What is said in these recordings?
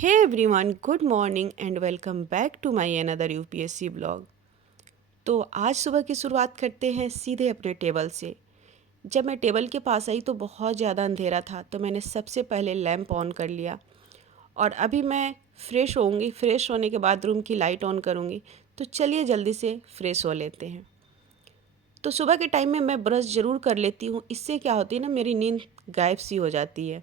Hey everyone, good morning and welcome back to my another UPSC blog। तो आज सुबह की शुरुआत करते हैं सीधे अपने टेबल से। जब मैं टेबल के पास आई तो बहुत ज़्यादा अंधेरा था, तो मैंने सबसे पहले लैंप ऑन कर लिया और अभी मैं फ़्रेश होऊंगी। फ़्रेश होने के बाद रूम की लाइट ऑन करूंगी। तो चलिए जल्दी से फ़्रेश हो लेते हैं। तो सुबह के टाइम में मैं ब्रश ज़रूर कर लेती हूँ। इससे क्या होती है ना, मेरी नींद गायब सी हो जाती है।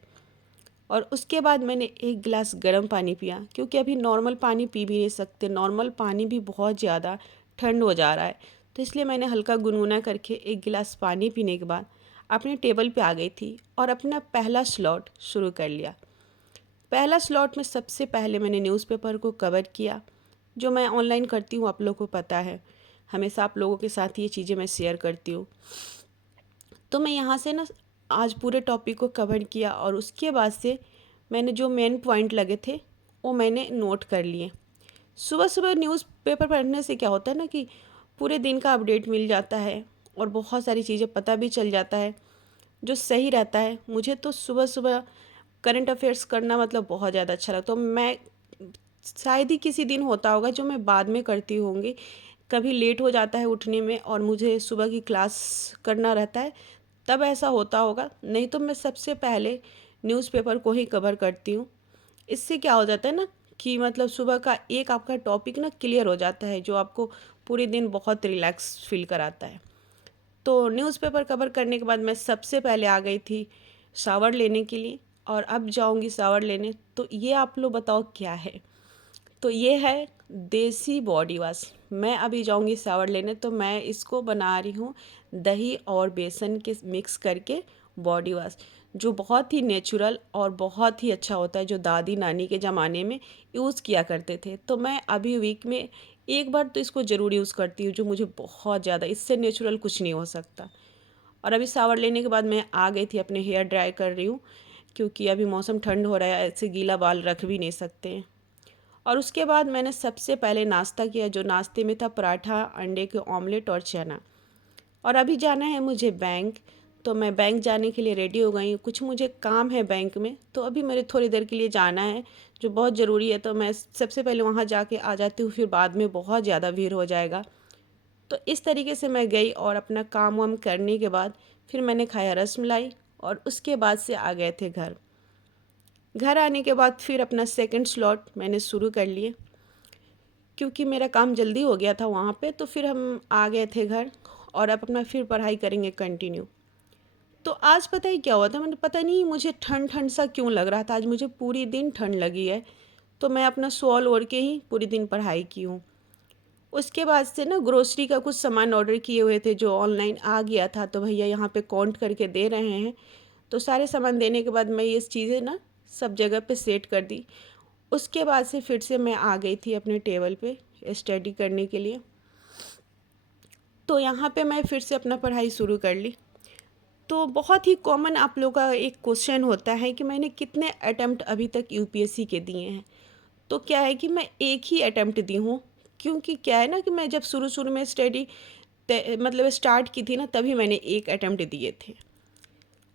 और उसके बाद मैंने एक गिलास गर्म पानी पिया, क्योंकि अभी नॉर्मल पानी पी भी नहीं सकते। नॉर्मल पानी भी बहुत ज़्यादा ठंड हो जा रहा है, तो इसलिए मैंने हल्का गुनगुना करके एक गिलास पानी पीने के बाद अपने टेबल पे आ गई थी और अपना पहला स्लॉट शुरू कर लिया। पहला स्लॉट में सबसे पहले मैंने न्यूज़पेपर को कवर किया, जो मैं ऑनलाइन करती हूँ, आप लोगों को पता है। हमेशा आप लोगों के साथ ये चीज़ें मैं शेयर करती हूँ। तो मैं यहाँ से ना आज पूरे टॉपिक को कवर किया और उसके बाद से मैंने जो मेन पॉइंट लगे थे वो मैंने नोट कर लिए। सुबह सुबह न्यूज़पेपर पढ़ने से क्या होता है ना कि पूरे दिन का अपडेट मिल जाता है और बहुत सारी चीज़ें पता भी चल जाता है, जो सही रहता है। मुझे तो सुबह सुबह करंट अफेयर्स करना मतलब बहुत ज़्यादा अच्छा लगता है। तो मैं शायद ही किसी दिन होता होगा जो मैं बाद में करती होंगी। कभी लेट हो जाता है उठने में और मुझे सुबह की क्लास करना रहता है, तब ऐसा होता होगा। नहीं तो मैं सबसे पहले न्यूज़पेपर को ही कवर करती हूँ। इससे क्या हो जाता है ना कि मतलब सुबह का एक आपका टॉपिक ना क्लियर हो जाता है, जो आपको पूरे दिन बहुत रिलैक्स फील कराता है। तो न्यूज़पेपर कवर करने के बाद मैं सबसे पहले आ गई थी शावर लेने के लिए, और अब जाऊंगी शावर लेने। तो ये आप लोग बताओ क्या है? तो ये है देसी बॉडी वॉश। मैं अभी जाऊंगी शावर लेने, तो मैं इसको बना रही हूँ दही और बेसन के मिक्स करके बॉडी वॉश, जो बहुत ही नेचुरल और बहुत ही अच्छा होता है, जो दादी नानी के ज़माने में यूज़ किया करते थे। तो मैं अभी वीक में एक बार तो इसको ज़रूर यूज़ करती हूँ, जो मुझे बहुत ज़्यादा, इससे नेचुरल कुछ नहीं हो सकता। और अभी शावर लेने के बाद मैं आ गई थी, अपने हेयर ड्राई कर रही हूँ, क्योंकि अभी मौसम ठंड हो रहा है, ऐसे गीला बाल रख भी नहीं सकते हैं। और उसके बाद मैंने सबसे पहले नाश्ता किया, जो नाश्ते में था पराठा, अंडे के ऑमलेट और चना। और अभी जाना है मुझे बैंक। तो मैं बैंक जाने के लिए रेडी हो गई हूँ। कुछ मुझे काम है बैंक में, तो अभी मेरे थोड़ी देर के लिए जाना है, जो बहुत ज़रूरी है। तो मैं सबसे पहले वहाँ जाके आ जाती हूँ, फिर बाद में बहुत ज़्यादा भीड़ हो जाएगा। तो इस तरीके से मैं गई और अपना काम वाम करने के बाद फिर मैंने खाया रसमलाई, और उसके बाद से आ गए थे घर। घर आने के बाद फिर अपना सेकंड स्लॉट मैंने शुरू कर लिए, क्योंकि मेरा काम जल्दी हो गया था वहाँ पे। तो फिर हम आ गए थे घर और अब अपना फिर पढ़ाई करेंगे कंटिन्यू। तो आज पता है क्या हुआ था, मैंने पता नहीं मुझे ठंड ठंड सा क्यों लग रहा था। आज मुझे पूरी दिन ठंड लगी है, तो मैं अपना शॉल ओढ़ के ही पूरी दिन पढ़ाई की हूँ। उसके बाद से ना ग्रोसरी का कुछ सामान ऑर्डर किए हुए थे, जो ऑनलाइन आ गया था, तो भैया यहाँ पे काउंट करके दे रहे हैं। तो सारे सामान देने के बाद मैं ये चीज़ें ना सब जगह पे सेट कर दी। उसके बाद से फिर से मैं आ गई थी अपने टेबल पे स्टडी करने के लिए। तो यहाँ पे मैं फिर से अपना पढ़ाई शुरू कर ली। तो बहुत ही कॉमन आप लोग का एक क्वेश्चन होता है कि मैंने कितने अटेम्प्ट अभी तक यूपीएससी के दिए हैं। तो क्या है कि मैं एक ही अटेम्प्ट दी हूँ, क्योंकि क्या है ना कि मैं जब शुरू शुरू में स्टडी मतलब स्टार्ट की थी ना, तभी मैंने एक अटेम्प्ट दिए थे।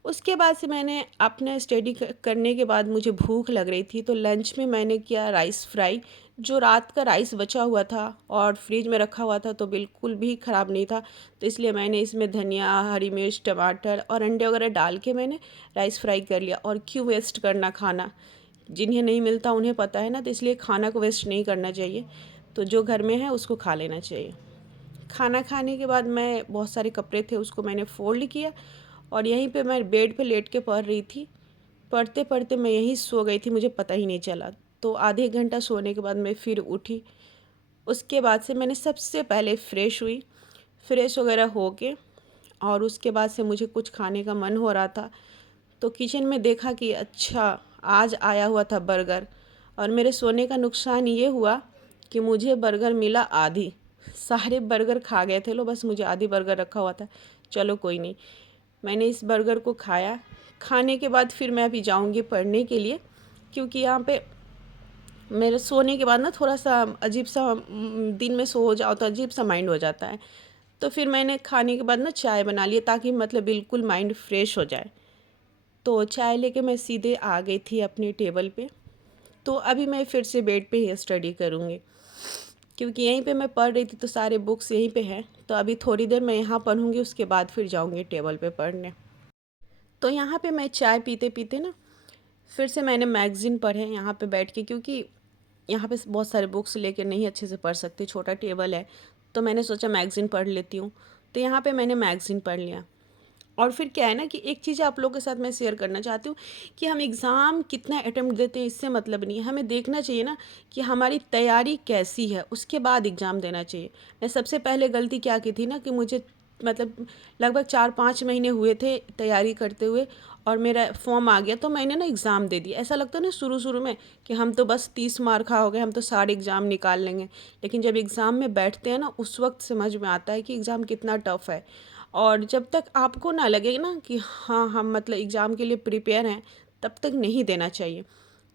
उसके बाद से मैंने अपना स्टडी करने के बाद मुझे भूख लग रही थी, तो लंच में मैंने किया राइस फ्राई। जो रात का राइस बचा हुआ था और फ्रिज में रखा हुआ था, तो बिल्कुल भी ख़राब नहीं था। तो इसलिए मैंने इसमें धनिया, हरी मिर्च, टमाटर और अंडे वगैरह डाल के मैंने राइस फ्राई कर लिया। और क्यों वेस्ट करना खाना, जिन्हें नहीं मिलता उन्हें पता है ना, तो इसलिए खाना को वेस्ट नहीं करना चाहिए। तो जो घर में है उसको खा लेना चाहिए। खाना खाने के बाद मैं बहुत सारे कपड़े थे उसको मैंने फोल्ड किया, और यहीं पे मैं बेड पे लेट के पढ़ रही थी। पढ़ते पढ़ते मैं यहीं सो गई थी, मुझे पता ही नहीं चला। तो आधे घंटा सोने के बाद मैं फिर उठी। उसके बाद से मैंने सबसे पहले फ़्रेश हुई, फ्रेश वगैरह हो के, और उसके बाद से मुझे कुछ खाने का मन हो रहा था। तो किचन में देखा कि अच्छा, आज आया हुआ था बर्गर। और मेरे सोने का नुकसान ये हुआ कि मुझे बर्गर मिला आधी। सारे बर्गर खा गए थे लोग, बस मुझे आधी बर्गर रखा हुआ था। चलो कोई नहीं, मैंने इस बर्गर को खाया। खाने के बाद फिर मैं अभी जाऊंगी पढ़ने के लिए, क्योंकि यहाँ पे मेरे सोने के बाद ना थोड़ा सा अजीब सा दिन में सो जाओ तो अजीब सा माइंड हो जाता है। तो फिर मैंने खाने के बाद ना चाय बना लिया, ताकि मतलब बिल्कुल माइंड फ्रेश हो जाए। तो चाय लेके मैं सीधे आ गई थी अपने टेबल पे। तो अभी मैं फिर से बेड पे ही स्टडी करूँगी, क्योंकि यहीं पे मैं पढ़ रही थी तो सारे बुक्स यहीं पे हैं। तो अभी थोड़ी देर मैं यहाँ पढ़ूँगी, उसके बाद फिर जाऊँगी टेबल पे पढ़ने। तो यहाँ पे मैं चाय पीते पीते ना फिर से मैंने मैगज़ीन पढ़े यहाँ पे बैठ के, क्योंकि यहाँ पे बहुत सारे बुक्स लेके नहीं अच्छे से पढ़ सकती, छोटा टेबल है। तो मैंने सोचा मैगज़ीन पढ़ लेती हूँ। तो यहाँ पे मैंने मैगज़ीन पढ़ लिया। और फिर क्या है ना कि एक चीज़ आप लोगों के साथ मैं शेयर करना चाहती हूँ कि हम एग्ज़ाम कितना अटेम्प्ट देते हैं इससे मतलब नहीं है, हमें देखना चाहिए ना कि हमारी तैयारी कैसी है, उसके बाद एग्ज़ाम देना चाहिए। मैं सबसे पहले गलती क्या की थी ना कि मुझे मतलब लगभग 4-5 महीने हुए थे तैयारी करते हुए, और मेरा फॉर्म आ गया तो मैंने ना एग्ज़ाम दे दिया। ऐसा लगता है ना शुरू शुरू में कि हम तो बस 30 मार्क हो गए, हम तो सारे एग्ज़ाम निकाल लेंगे। लेकिन जब एग्ज़ाम में बैठते हैं ना उस वक्त समझ में आता है कि एग्ज़ाम कितना टफ़ है। और जब तक आपको ना लगे ना कि हाँ हम मतलब एग्ज़ाम के लिए प्रिपेयर हैं, तब तक नहीं देना चाहिए।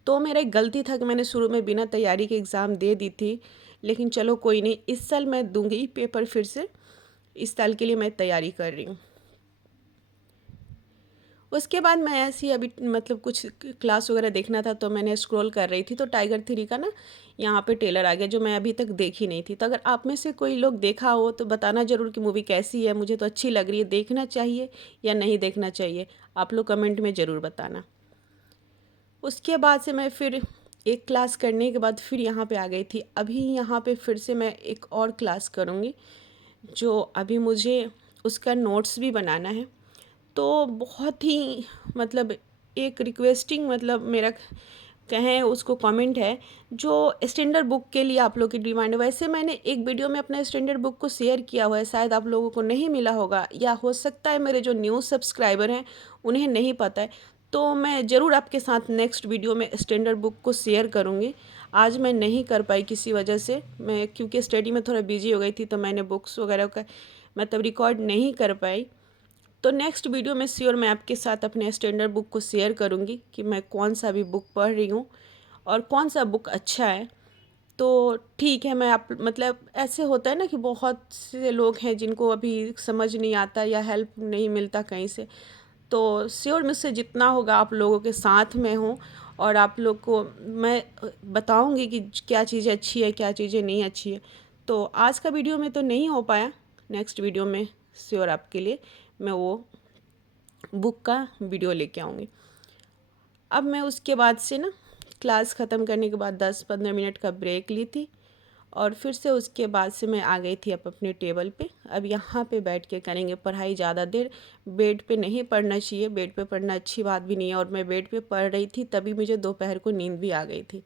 तो मेरा एक गलती था कि मैंने शुरू में बिना तैयारी के एग्ज़ाम दे दी थी। लेकिन चलो कोई नहीं, इस साल मैं दूंगी पेपर फिर से। इस साल के लिए मैं तैयारी कर रही हूँ। उसके बाद मैं ऐसी अभी मतलब कुछ क्लास वगैरह देखना था तो मैंने स्क्रॉल कर रही थी, तो टाइगर 3 का ना यहाँ पे ट्रेलर आ गया, जो मैं अभी तक देखी नहीं थी। तो अगर आप में से कोई लोग देखा हो तो बताना ज़रूर कि मूवी कैसी है। मुझे तो अच्छी लग रही है, देखना चाहिए या नहीं देखना चाहिए, आप लोग कमेंट में ज़रूर बताना। उसके बाद से मैं फिर एक क्लास करने के बाद फिर यहाँ पे आ गई थी। अभी यहाँ पे फिर से मैं एक और क्लास करूँगी, जो अभी मुझे उसका नोट्स भी बनाना है। तो बहुत ही मतलब एक रिक्वेस्टिंग मतलब मेरा कहें उसको कमेंट है, जो स्टैंडर्ड बुक के लिए आप लोग की डिमांड है। वैसे मैंने एक वीडियो में अपना स्टैंडर्ड बुक को शेयर किया हुआ है, शायद आप लोगों को नहीं मिला होगा, या हो सकता है मेरे जो न्यू सब्सक्राइबर हैं उन्हें नहीं पता है। तो मैं ज़रूर आपके साथ नेक्स्ट वीडियो में स्टैंडर्ड बुक को शेयर करूँगी। आज मैं नहीं कर पाई किसी वजह से, मैं क्योंकि स्टडी में थोड़ा बिजी हो गई थी, तो मैंने बुक्स वगैरह का मतलब रिकॉर्ड नहीं कर पाई। तो नेक्स्ट वीडियो में श्योर मैं आपके साथ अपने स्टैंडर्ड बुक को शेयर करूँगी कि मैं कौन सा भी बुक पढ़ रही हूँ और कौन सा बुक अच्छा है। तो ठीक है, मैं आप मतलब ऐसे होता है ना कि बहुत से लोग हैं जिनको अभी समझ नहीं आता या हेल्प नहीं मिलता कहीं से। तो श्योर मुझसे जितना होगा आप लोगों के साथ में हूँ, और आप लोग को मैं बताऊँगी कि क्या चीज़ें अच्छी है क्या चीज़ें नहीं अच्छी है। तो आज का वीडियो में तो नहीं हो पाया, नेक्स्ट वीडियो में श्योर आपके लिए मैं वो बुक का वीडियो लेके आऊँगी। अब मैं उसके बाद से ना क्लास ख़त्म करने के बाद 10-15 मिनट का ब्रेक ली थी, और फिर से उसके बाद से मैं आ गई थी अब अपने टेबल पे। अब यहाँ पे बैठ के करेंगे पढ़ाई। ज़्यादा देर बेड पे नहीं पढ़ना चाहिए, बेड पे पढ़ना अच्छी बात भी नहीं है। और मैं बेड पे पढ़ रही थी तभी मुझे दोपहर को नींद भी आ गई थी,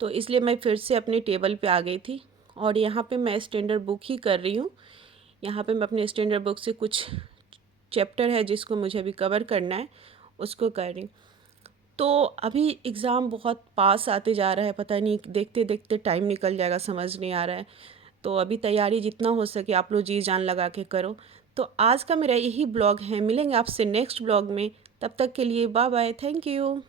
तो इसलिए मैं फिर से अपने टेबल पे आ गई थी। और यहाँ पे मैं स्टैंडर्ड बुक ही कर रही हूँ। यहाँ पे मैं अपने स्टैंडर्ड बुक से कुछ चैप्टर है जिसको मुझे अभी कवर करना है, उसको कर रही हूँ। तो अभी एग्ज़ाम बहुत पास आते जा रहा है, पता नहीं देखते देखते टाइम निकल जाएगा, समझ नहीं आ रहा है। तो अभी तैयारी जितना हो सके आप लोग जी जान लगा के करो। तो आज का मेरा यही ब्लॉग है, मिलेंगे आपसे नेक्स्ट ब्लॉग में। तब तक के लिए बाय बाय, थैंक यू।